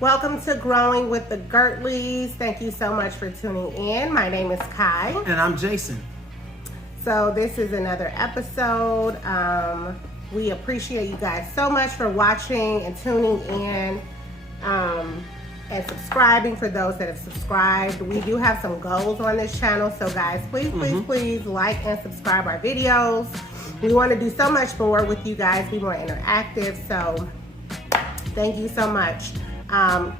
Welcome to Growing with the Girtleys. Thank you so much for tuning in. My name is Kai. And I'm Jason. So this is another episode. We appreciate you guys so much for watching and tuning in and subscribing for those that have subscribed. We do have some goals on this channel. So guys, please like and subscribe our videos. We want to do so much more with you guys, be more interactive. So thank you so much.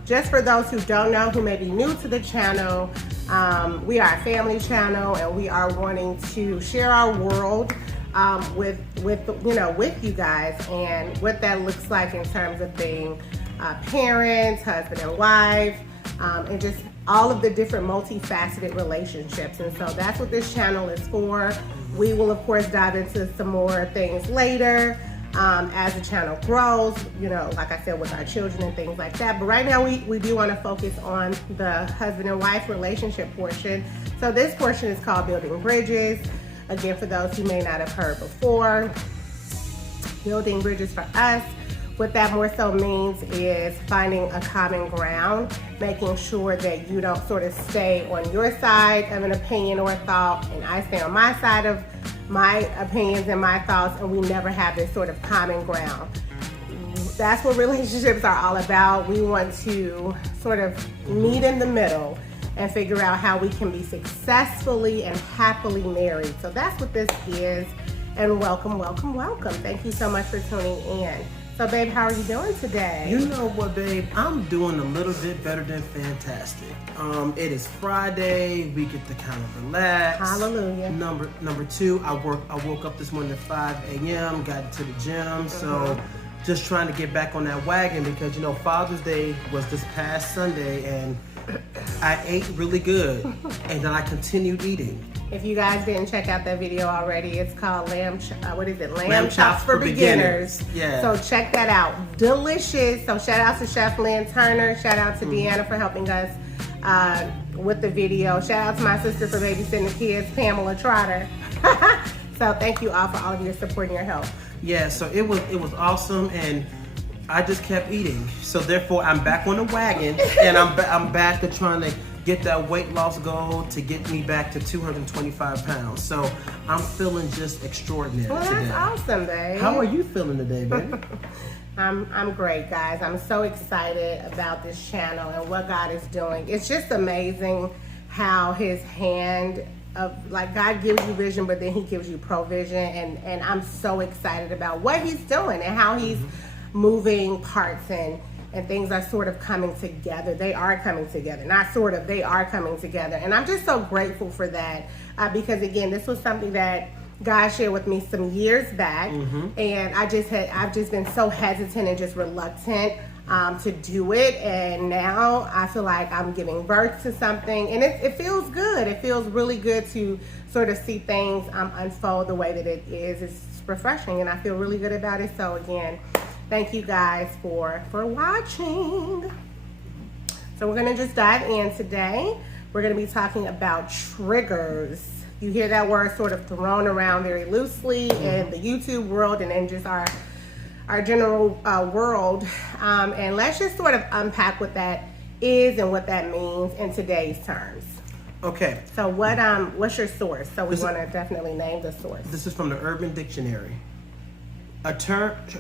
Just for those who don't know, who may be new to the channel, we are a family channel and we are wanting to share our world with you guys and what that looks like in terms of being parents, husband and wife, and just all of the different multifaceted relationships. And so that's what this channel is for. We will of course dive into some more things later. As the channel grows, like I said, with our children and things like that. But right now we do want to focus on the husband and wife relationship portion. So this portion is called Building Bridges. Again, for those who may not have heard before, building bridges for us, what that more so means is finding a common ground, making sure that you don't sort of stay on your side of an opinion or a thought, and I stay on my side of my opinions and my thoughts, and we never have this sort of common ground. That's what relationships are all about. We want to sort of meet in the middle and figure out how we can be successfully and happily married. So that's what this is, and welcome. Thank you so much for tuning in. So babe, how are you doing today? You know what, babe? I'm doing a little bit better than fantastic. It is Friday. We get to kind of relax. Hallelujah. Number two, I woke up this morning at 5 a.m., got to the gym. So just trying to get back on that wagon because, Father's Day was this past Sunday and I ate really good and then I continued eating. If you guys didn't check out that video already, it's called Lamb Chops for Beginners. Yeah. So check that out. Delicious. So shout out to Chef Lynn Turner. Shout out to Deanna for helping us with the video. Shout out to my sister for babysitting the kids, Pamela Trotter. So thank you all for all of your support and your help. Yeah, so it was awesome and I just kept eating. So therefore I'm back on the wagon and I'm back to trying to get that weight loss goal to get me back to 225 pounds. So I'm feeling just extraordinary today. That's awesome, babe. How are you feeling today, baby? I'm great, guys. I'm so excited about this channel and what God is doing. It's just amazing how his hand of, like, God gives you vision, but then he gives you provision. And I'm so excited about what he's doing and how he's moving parts and things are sort of coming together. They are coming together. Not sort of, they are coming together. And I'm just so grateful for that because, again, this was something that God shared with me some years back. And I've just been so hesitant and just reluctant to do it. And now I feel like I'm giving birth to something. And it feels good. It feels really good to sort of see things unfold the way that it is. It's refreshing and I feel really good about it. So again, thank you guys for watching. So we're gonna just dive in today. We're gonna be talking about triggers. You hear that word sort of thrown around very loosely in the YouTube world and in just our general world. And let's just sort of unpack what that is and what that means in today's terms. Okay. So what's your source? So we want to definitely name the source. This is from the Urban Dictionary.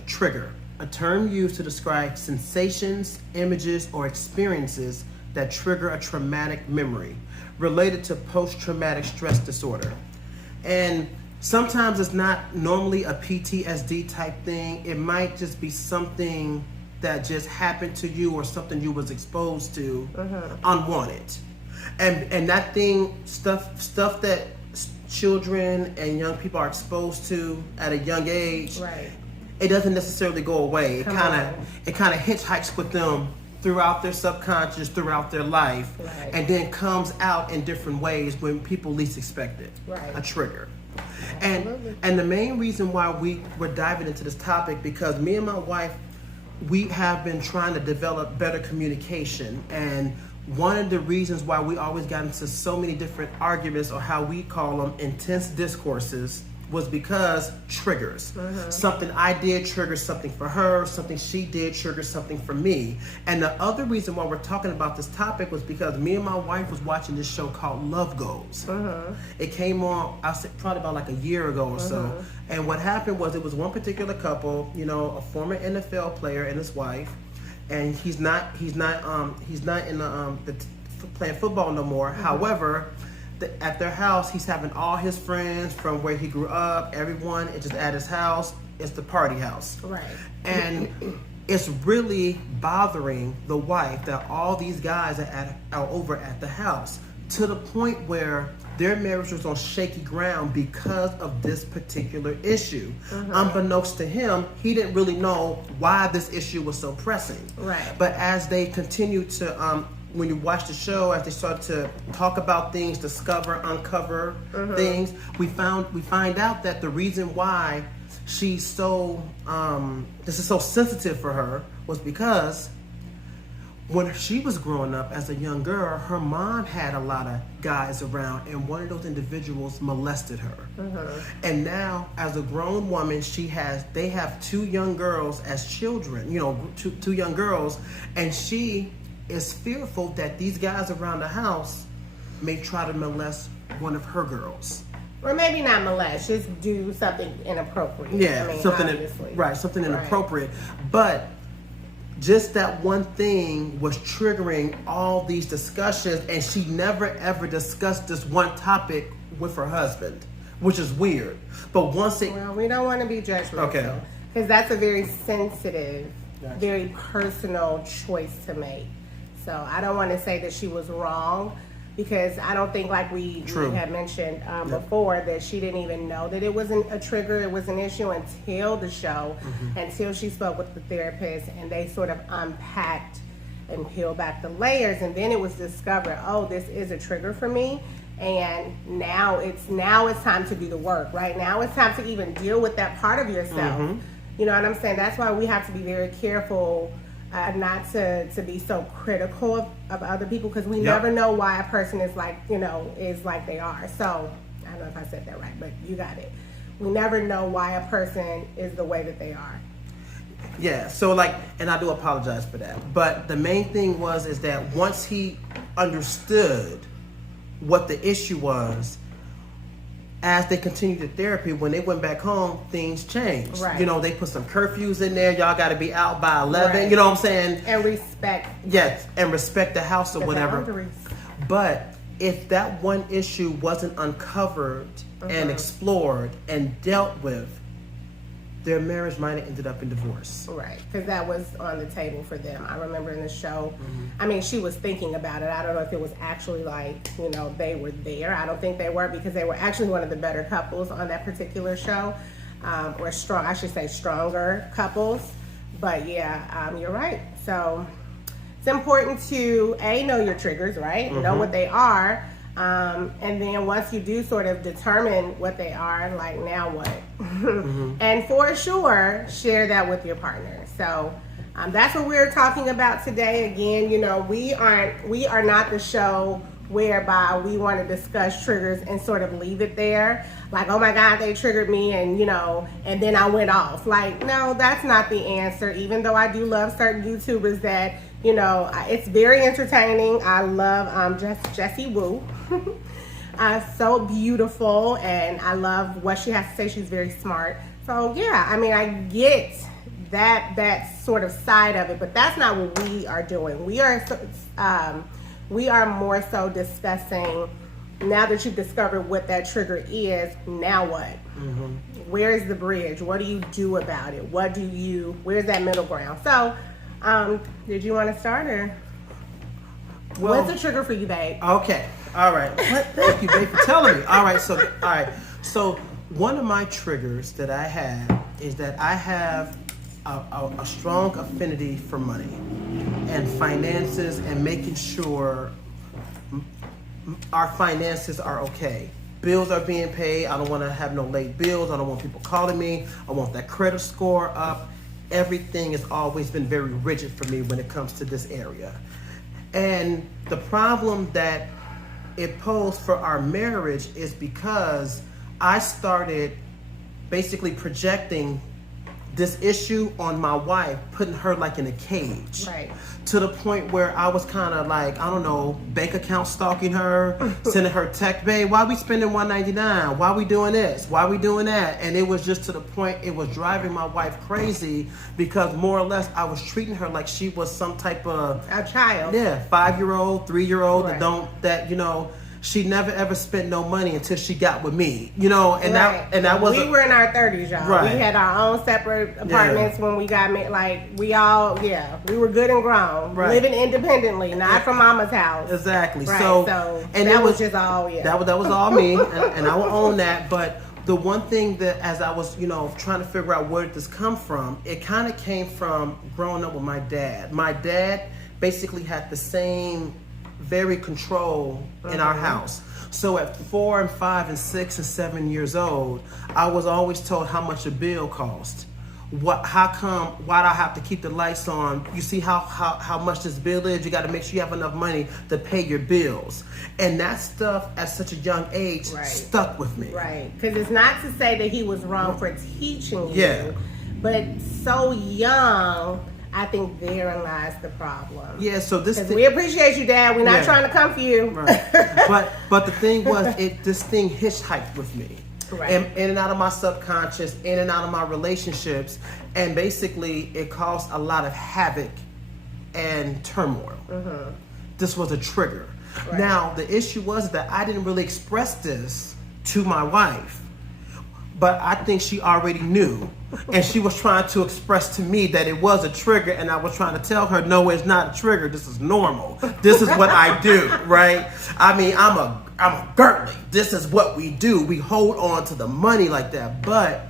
Trigger. A term used to describe sensations, images, or experiences that trigger a traumatic memory related to post-traumatic stress disorder. And sometimes it's not normally a PTSD type thing. It might just be something that just happened to you or something you was exposed to unwanted. And that thing, stuff that children and young people are exposed to at a young age, right, it doesn't necessarily go away. It kind of hitchhikes with them throughout their subconscious, throughout their life, right, and then comes out in different ways when people least expect it. Right. A trigger. And the main reason why we're diving into this topic, because me and my wife, we have been trying to develop better communication. And one of the reasons why we always got into so many different arguments, or how we call them intense discourses was because triggers. Something I did triggers something for her, something she did triggers something for me. And the other reason why we're talking about this topic was because me and my wife was watching this show called Love Goals. It came on, I said, probably about like a year ago or so. And what happened was, it was one particular couple, you know, a former NFL player and his wife, and he's not in the playing football no more. However, at their house, he's having all his friends from where he grew up, everyone, it's just at his house. It's the party house. Right. And it's really bothering the wife that all these guys are over at the house, to the point where their marriage was on shaky ground because of this particular issue. Unbeknownst to him, he didn't really know why this issue was so pressing. Right. But as they continued to when you watch the show, as they start to talk about things, uncover things, we find out that the reason why she's so this is so sensitive for her was because when she was growing up as a young girl, her mom had a lot of guys around, and one of those individuals molested her. And now, as a grown woman, they have 2 young girls as children, you know, two young girls, and she is fearful that these guys around the house may try to molest one of her girls. Or maybe not molest, just do something inappropriate. Yeah, I mean, something inappropriate. But just that one thing was triggering all these discussions, and she never ever discussed this one topic with her husband, which is weird. But well, we don't want to be judgmental. Okay. Because that's a very sensitive, very personal choice to make. So I don't want to say that she was wrong, because I don't think, like we had mentioned before, that she didn't even know that it wasn't a trigger, it was an issue until the show, until she spoke with the therapist, and they sort of unpacked and peeled back the layers, and then it was discovered, oh, this is a trigger for me, and now it's time to do the work. Right now, it's time to even deal with that part of yourself. You know what I'm saying? That's why we have to be very careful. Not to be so critical of other people, because we never know why a person is like, you know, is like they are. So I don't know if I said that right, but you got it. We never know why a person is the way that they are. Yeah, so and I do apologize for that. But the main thing is that once he understood what the issue was, as they continued the therapy, when they went back home, things changed. Right. You know, they put some curfews in there. Y'all got to be out by 11. Right. You know what I'm saying? And respect. Yes, and respect the house or the whatever. Boundaries. But if that one issue wasn't uncovered and explored and dealt with, their marriage might have ended up in divorce. Right, because that was on the table for them. I remember in the show, I mean, she was thinking about it. I don't know if it was actually like, you know, they were there. I don't think they were, because they were actually one of the better couples on that particular show. Or strong, I should say stronger couples. But yeah, you're right. So it's important to, know your triggers, right? Know what they are. And then once you do sort of determine what they are, like, now what? And for sure, share that with your partner. So that's what we're talking about today. Again, you know, we are not the show whereby we want to discuss triggers and sort of leave it there. Like, oh my God, they triggered me, and, you know, and then I went off. Like, no, that's not the answer. Even though I do love certain YouTubers that, you know, it's very entertaining. I love Jessie Woo. So beautiful, and I love what she has to say. She's very smart. So yeah, I mean, I get that sort of side of it, but that's not what we are doing. We are more so discussing, now that you've discovered what that trigger is, now what? Where's the bridge? What do you do about it? Where's that middle ground? So did you want to start, or what's the trigger for you, babe? Okay. All right. Thank you, babe, for telling me. All right. So one of my triggers that I have is that I have a strong affinity for money and finances, and making sure our finances are okay. Bills are being paid. I don't want to have no late bills. I don't want people calling me. I want that credit score up. Everything has always been very rigid for me when it comes to this area. And the problem that it posed for our marriage is because I started basically projecting this issue on my wife, putting her like in a cage. Right. To the point where I was kind of like, I don't know, bank account stalking her, sending her text, babe, why we spending $199? Why we doing this? Why we doing that? And it was just to the point, it was driving my wife crazy because more or less I was treating her like she was some type of a child. Yeah, 5-year-old, 3-year-old Right. that she never ever spent no money until she got with me, and Right. that was we were in our 30s, y'all. Right. We had our own separate apartments when we got married. Like we were good and grown, Right. living independently, not from mama's house. exactly. Right. So and that was just all that was all me, and I will own that. But the one thing that as I was trying to figure out where did this come from, it kind of came from growing up with my dad. My dad basically had the same very control in our house. So at 4 and 5 and 6 and 7 years old, I was always told how much a bill cost. Why do I have to keep the lights on? You see how much this bill is? You got to make sure you have enough money to pay your bills. And that stuff at such a young age Right. stuck with me. Right. Because it's not to say that he was wrong for teaching you. Yeah. But so young, I think therein lies the problem. Yeah, so this Because we appreciate you, Dad. We're not Yeah. trying to come for you. Right. but the thing was, this thing hitchhiked with me. Right. And in and out of my subconscious, in and out of my relationships, and basically it caused a lot of havoc and turmoil. This was a trigger. Right. Now the issue was that I didn't really express this to my wife, but I think she already knew, and she was trying to express to me that it was a trigger, and I was trying to tell her, no, it's not a trigger. This is normal. This is what I do, right? I mean, I'm a Girtley. This is what we do. We hold on to the money like that, but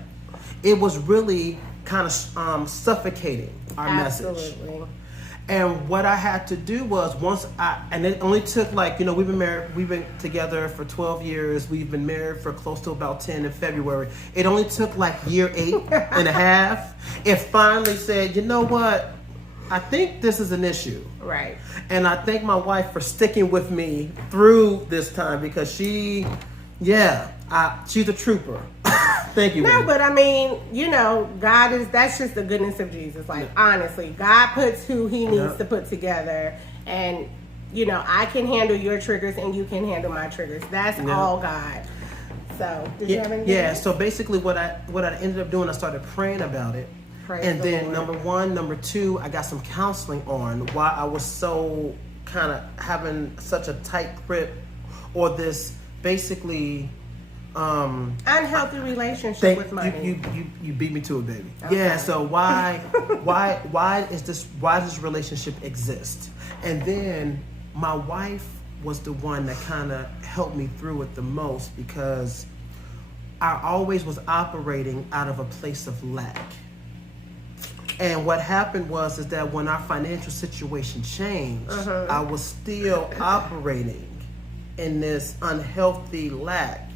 it was really kind of suffocating our message. Absolutely. And what I had to do was and it only took we've been together for 12 years. We've been married for close to about 10 in February. It only took like year 8 and a half. It finally said, you know what? I think this is an issue. Right. And I thank my wife for sticking with me through this time because she's a trooper. Thank you. No, baby. but I mean, that's just the goodness of Jesus. Like, honestly, God puts who he needs to put together. And, I can handle your triggers and you can handle my triggers. That's all God. So, did you have anything? Yeah, so basically what I ended up doing, I started praying about it. Praise and the then Lord. number 1, number 2, I got some counseling on why I was so kind of having such a tight grip or this basically Unhealthy relationship with money. You beat me to it, baby. Okay. Yeah, so why does this relationship exist? And then my wife was the one that kind of helped me through it the most because I always was operating out of a place of lack. And what happened is that when our financial situation changed, I was still operating in this unhealthy lack.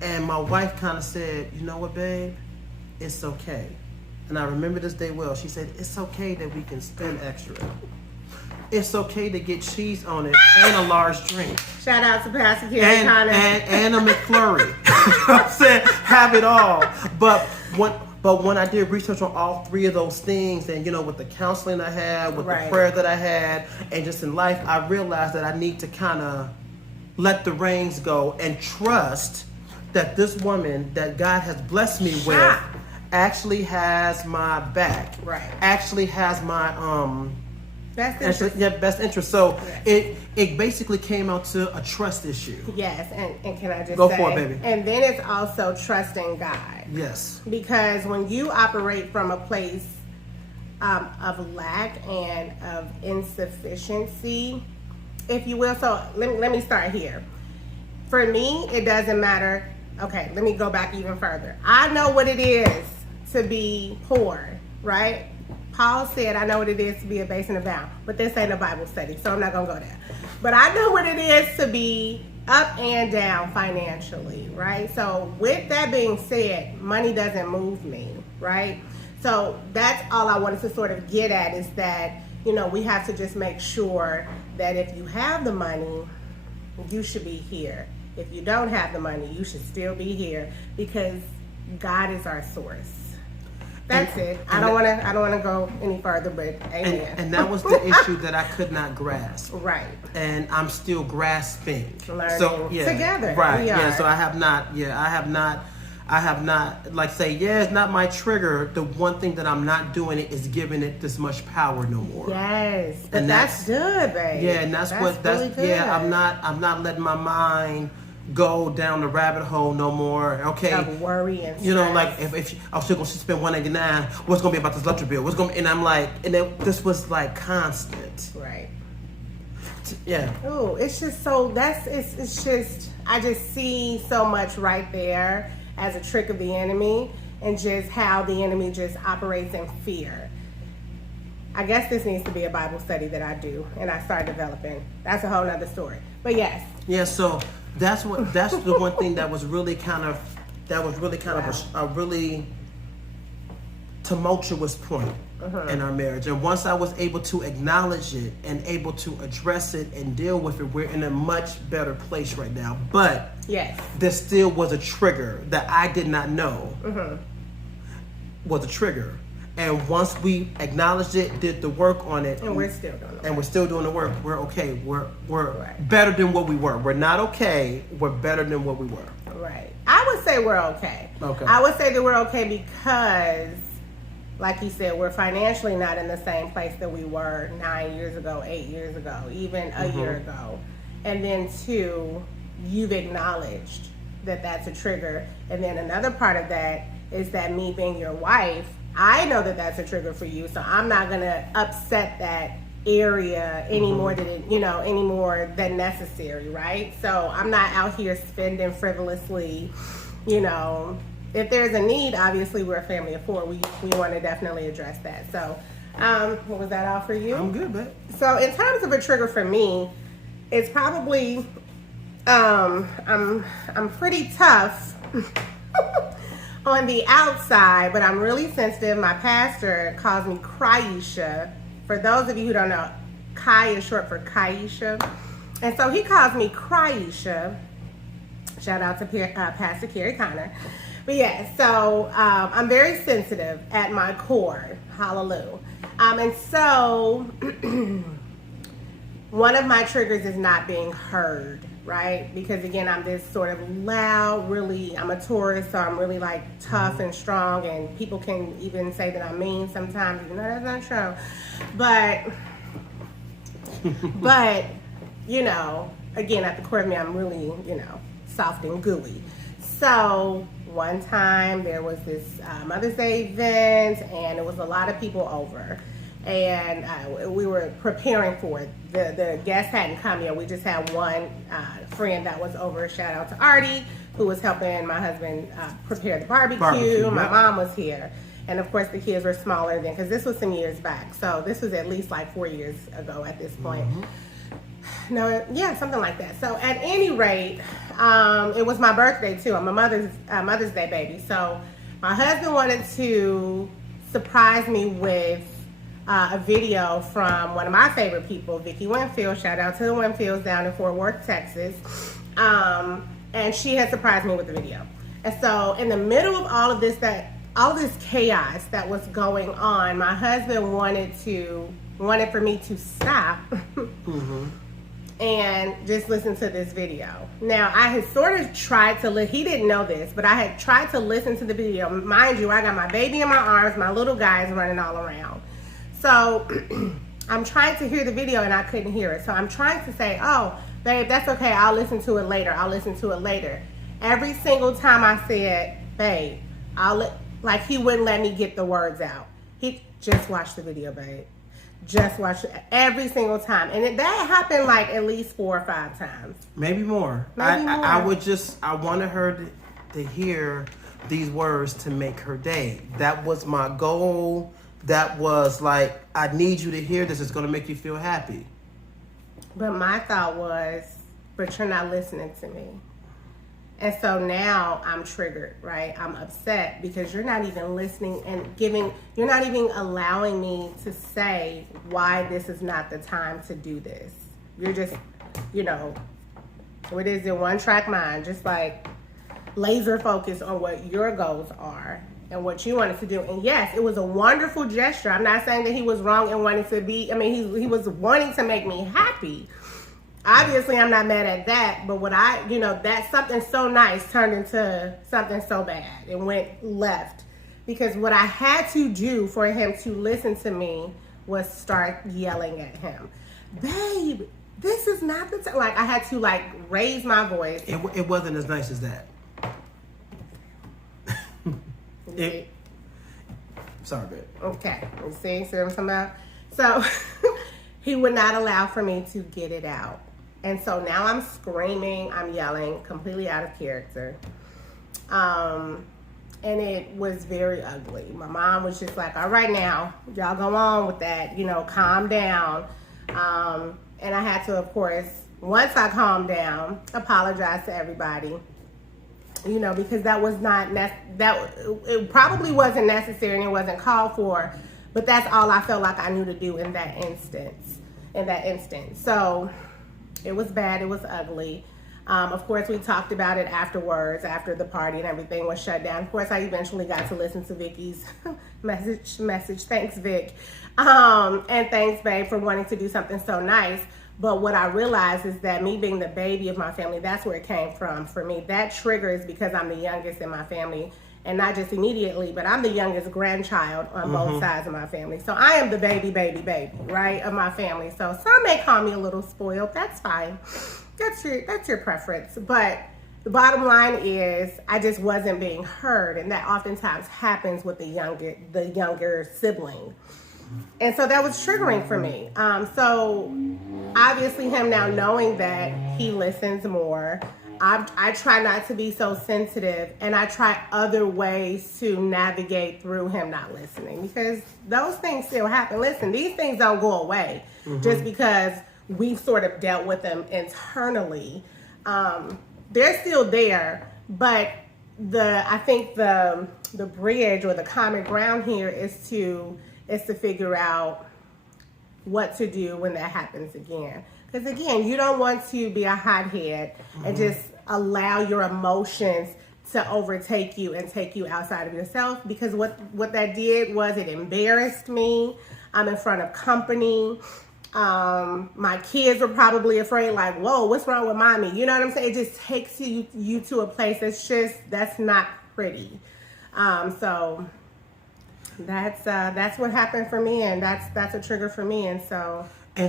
And my wife kind of said, you know what, babe? It's okay. And I remember this day well. She said, it's okay that we can spend extra. It's okay to get cheese on it and a large drink. Shout out to Pastor Kerry Connor. And a McFlurry. You know what I'm saying? Have it all. But when I did research on all 3 of those things, and with the counseling I had, with the prayer that I had, and just in life, I realized that I need to kind of let the reins go and trust that this woman that God has blessed me with actually has my back. Right. Actually has my Best interest. best interest. So it basically came out to a trust issue. Yes, and can I just Go say, for it, baby. And then it's also trusting God. Yes. Because when you operate from a place of lack and of insufficiency, if you will, so let me start here. For me, it doesn't matter. Okay, let me go back even further. I know what it is to be poor, right? Paul said, I know what it is to be a base and abound. But this ain't a Bible study, so I'm not going to go there. But I know what it is to be up and down financially, right? So with that being said, money doesn't move me, right? So that's all I wanted to sort of get at is that, we have to just make sure that if you have the money, you should be here. If you don't have the money, you should still be here because God is our source. That's it. I don't want to go any further, but amen. And that was the issue that I could not grasp. Right. And I'm still grasping. Learning so, together. Right. We Yeah. are. So I have not like say, yeah, it's not my trigger. The one thing that I'm not doing it is giving it this much power no more. Yes. But And that's good, babe. Yeah, and that's really good. yeah, I'm not letting my mind go down the rabbit hole no more. Okay. Of worry and stress. You know, like if I'm still gonna spend $189, what's gonna be about this electric bill? And I'm like, this was like constant. Right. Yeah. Oh, it's just so it's just I just see so much right there as a trick of the enemy, and just how the enemy just operates in fear. I guess this needs to be a Bible study that I do and I start developing. That's a whole nother story. But yes. Yeah, so that's the one thing that was really kind of a really tumultuous point in our marriage. And once I was able to acknowledge it and able to address it and deal with it, we're in a much better place right now. But yes, there still was a trigger that I did not know was a trigger. And once we acknowledged it, did the work on it, and we're still doing it. And we're still doing the work. We're okay. We're right. better than what we were. We're not okay. We're better than what we were. Right. I would say we're okay. Okay. I would say that we're okay because, like you said, we're financially not in the same place that we were 9 years ago, 8 years ago, even a year ago. And then two, you've acknowledged that that's a trigger. And then another part of that is that me being your wife, I know that that's a trigger for you, so I'm not gonna upset that area any more than necessary, right? So I'm not out here spending frivolously, If there's a need, obviously we're a family of four. We want to definitely address that. So, was that all for you? I'm good, babe. So in terms of a trigger for me, it's probably I'm pretty tough. On the outside, but I'm really sensitive. My pastor calls me Cryisha. For those of you who don't know, Kai is short for Kaisha. And so he calls me Cryisha. Shout out to Pastor Kerry Connor. But yeah, so I'm very sensitive at my core. Hallelujah. And so one of my triggers is not being heard. Right? Because again, I'm this sort of loud, I'm a Taurus, so I'm really like tough and strong, and people can even say that I'm mean sometimes, even though that's not true. But, again, at the core of me, I'm really, soft and gooey. So one time there was this Mother's Day event, and it was a lot of people over. And we were preparing for it. The guests hadn't come yet. We just had one friend that was over. Shout out to Artie, who was helping my husband prepare the barbecue. My mom was here. And of course the kids were smaller then, because this was some years back. So this was at least like 4 years ago at this point. No, yeah, something like that. So at any rate, it was my birthday too. I'm a Mother's Day baby. So my husband wanted to surprise me with a video from one of my favorite people, Vicki Winfield. Shout out to the Winfields down in Fort Worth, Texas. And she had surprised me with the video. And so in the middle of all this chaos that was going on, my husband wanted for me to stop and just listen to this video. Now, I had sort of tried to he didn't know this, but I had tried to listen to the video. Mind you, I got my baby in my arms, my little guys running all around. So I'm trying to hear the video and I couldn't hear it. So I'm trying to say, oh, babe, that's okay. I'll listen to it later. Every single time I said, babe, he wouldn't let me get the words out. He just watched the video, babe. Just watch it every single time. And that happened like at least 4 or 5 times. Maybe more. I wanted her to hear these words to make her day. That was my goal. That was like, I need you to hear this. It's going to make you feel happy. But my thought was, but you're not listening to me. And so now I'm triggered, right? I'm upset because you're not even listening and you're not even allowing me to say why this is not the time to do this. You're just, what is it? One track mind. Just like laser focused on what your goals are and what you wanted to do. And yes, it was a wonderful gesture. I'm not saying that he was wrong in wanting to be, he was wanting to make me happy. Obviously, I'm not mad at that, but that's something so nice turned into something so bad and went left. Because what I had to do for him to listen to me was start yelling at him. Babe, this is not the time. Like, I had to, raise my voice. It wasn't as nice as that. Sorry, babe. Okay. You see what I'm talking about? So, he would not allow for me to get it out. And so now I'm screaming, I'm yelling, completely out of character. And it was very ugly. My mom was just like, all right now, y'all go on with that, calm down. And I had to, of course, once I calmed down, apologize to everybody, because that was not, it probably wasn't necessary and it wasn't called for, but that's all I felt like I knew to do in that instance. So it was bad, it was ugly. Of course, we talked about it afterwards, after the party and everything was shut down. Of course, I eventually got to listen to Vicky's message. Thanks, Vic. And thanks, babe, for wanting to do something so nice. But what I realized is that me being the baby of my family, that's where it came from for me. That trigger is because I'm the youngest in my family. And not just immediately, but I'm the youngest grandchild on both sides of my family. So I am the baby, right, of my family. So some may call me a little spoiled. That's fine. That's your preference. But the bottom line is I just wasn't being heard. And that oftentimes happens with the younger sibling. And so that was triggering for me. So obviously him now knowing that he listens more, I try not to be so sensitive, and I try other ways to navigate through him not listening, because those things still happen. Listen, these things don't go away just because we've sort of dealt with them internally. They're still there, but I think the bridge or the common ground here is to figure out what to do when that happens again. Because again, you don't want to be a hothead and just allow your emotions to overtake you and take you outside of yourself. Because what that did was it embarrassed me. I'm in front of company. My kids were probably afraid, like, whoa, what's wrong with mommy? You know what I'm saying? It just takes you to a place that's not pretty. So that's what happened for me, and that's a trigger for me. And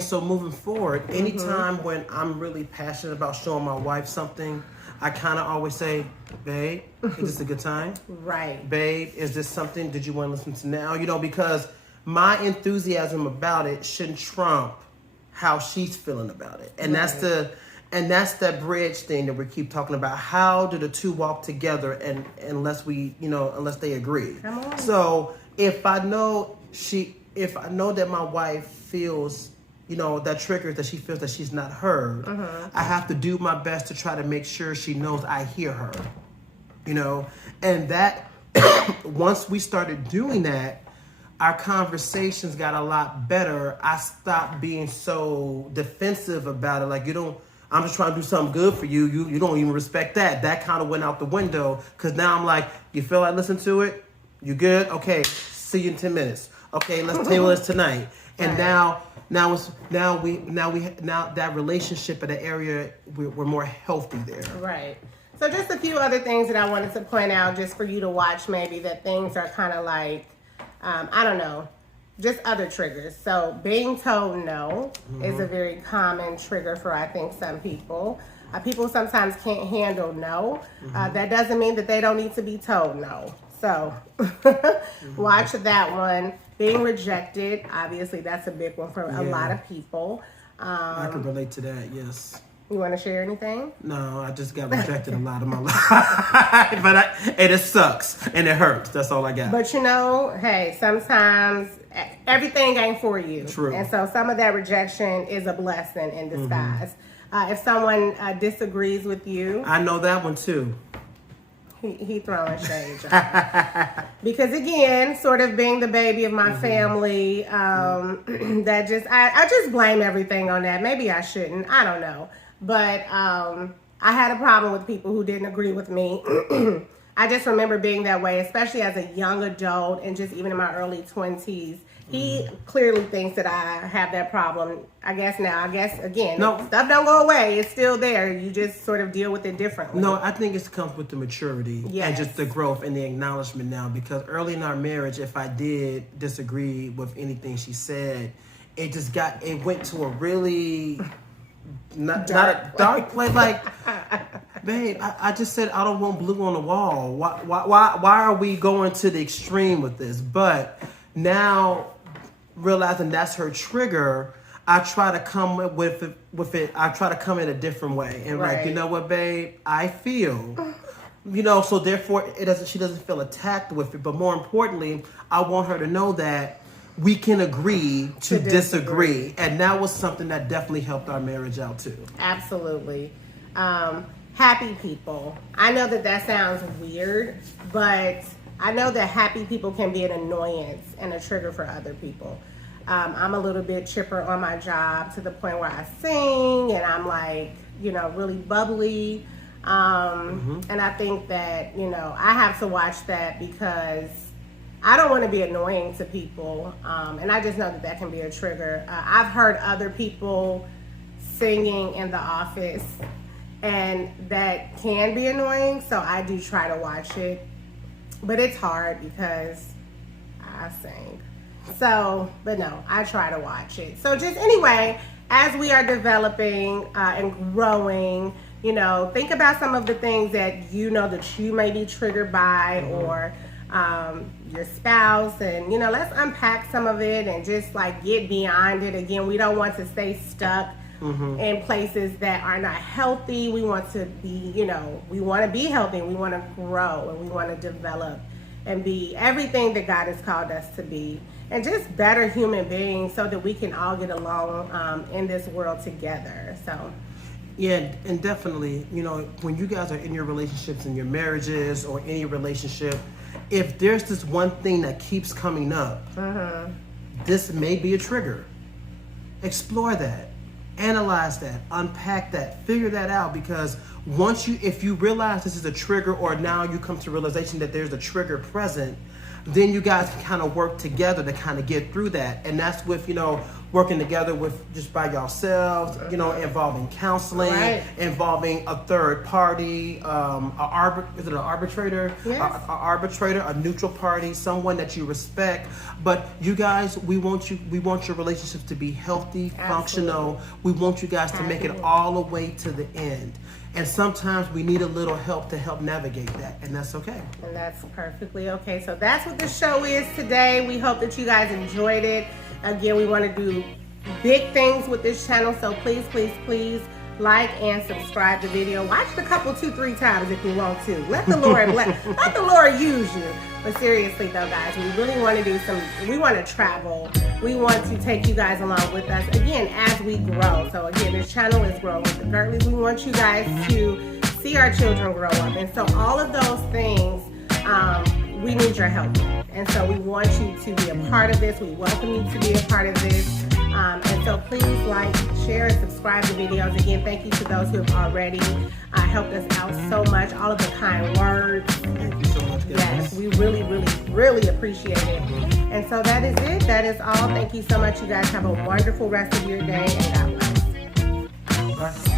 so moving forward, anytime when I'm really passionate about showing my wife something, I kind of always say, babe, is this a good time? Right. Babe, is this something that you want to listen to now? Because my enthusiasm about it shouldn't trump how she's feeling about it. And that's that bridge thing that we keep talking about. How do the two walk together unless they agree? Come on. So if I know that my wife feels, that triggers that she feels that she's not heard, I have to do my best to try to make sure she knows I hear her. And that once we started doing that, our conversations got a lot better. I stopped being so defensive about it. Like, I'm just trying to do something good for you. You don't even respect that. That kind of went out the window, because now I'm like, you feel like listening to it? You good? Okay, see you in 10 minutes. Okay, let's table this tonight. And now that relationship in the area, we're more healthy there. Right. So just a few other things that I wanted to point out, just for you to watch, maybe, that things are kind of like, I don't know, just other triggers. So being told no is a very common trigger for, I think, some people. People sometimes can't handle no. That doesn't mean that they don't need to be told no. So watch that one. Being rejected, obviously, that's a big one for a lot of people. I can relate to that, yes. You want to share anything? No, I just got rejected a lot of my life. And it sucks and it hurts. That's all I got. But hey, sometimes everything ain't for you. True. And so some of that rejection is a blessing in disguise. If someone disagrees with you. I know that one too. He throwing shade, y'all. Because again, sort of being the baby of my family, I just blame everything on that. Maybe I shouldn't. I don't know. But I had a problem with people who didn't agree with me. I just remember being that way, especially as a young adult and just even in my early 20s. He clearly thinks that I have that problem. I guess, again, No. stuff don't go away. It's still there. You just sort of deal with it differently. No, I think it comes with the maturity and Yes. just the growth and the acknowledgement now. Because early in our marriage, if I did disagree with anything she said, it went to a really not a dark place. Like, babe, I just said I don't want blue on the wall. Why are we going to the extreme with this? But now, realizing that's her trigger, I try to come with it. I try to come in a different way, and Right. like, you know what, babe, I feel, so therefore she doesn't feel attacked with it. But more importantly, I want her to know that we can agree to disagree, and that was something that definitely helped our marriage out too. Absolutely. Happy people. I know that sounds weird, but I know that happy people can be an annoyance and a trigger for other people. I'm a little bit chipper on my job to the point where I sing and I'm like, really bubbly. And I think that, I have to watch that because I don't want to be annoying to people. And I just know that can be a trigger. I've heard other people singing in the office and that can be annoying. So I do try to watch it. But it's hard because I sing. So, but no, I try to watch it. So just anyway, as we are developing and growing, think about some of the things that that you may be triggered by or your spouse. And, let's unpack some of it and just like get beyond it. Again, we don't want to stay stuck in places that are not healthy. We want to be, we want to be healthy, and we want to grow, and we want to develop and be everything that God has called us to be, and just better human beings so that we can all get along in this world together. So yeah, and definitely, when you guys are in your relationships, in your marriages or any relationship, if there's this one thing that keeps coming up, this may be a trigger. Explore that. Analyze that, unpack that, figure that out, because if you realize this is a trigger, or now you come to realization that there's a trigger present, then you guys can kind of work together to kind of get through that. And that's with, working together with just by yourselves, involving counseling, right. Involving a third party, is it an arbitrator? Yes. A arbitrator, a neutral party, someone that you respect. But you guys, we want your relationships to be healthy, functional. We want you guys to make it all the way to the end. And sometimes we need a little help to help navigate that, and that's okay. And that's perfectly okay. So that's what the show is today. We hope that you guys enjoyed it. Again, we want to do big things with this channel, so please, please, please like and subscribe to the video. Watch the couple 2-3 times if you want to. Let the Lord let the Lord use you. But seriously though, guys, we really want to we want to travel. We want to take you guys along with us, again, as we grow. So again, this channel is growing with the Girtleys. We want you guys to see our children grow up. And so all of those things, we need your help. And so we want you to be a part of this. We welcome you to be a part of this. And so please like, share, and subscribe to videos. Again, thank you to those who have already helped us out so much. All of the kind words. Thank you so much, guys. Yes, we really, really, really appreciate it. And so that is it. That is all. Thank you so much. You guys have a wonderful rest of your day, and God bless. Bye.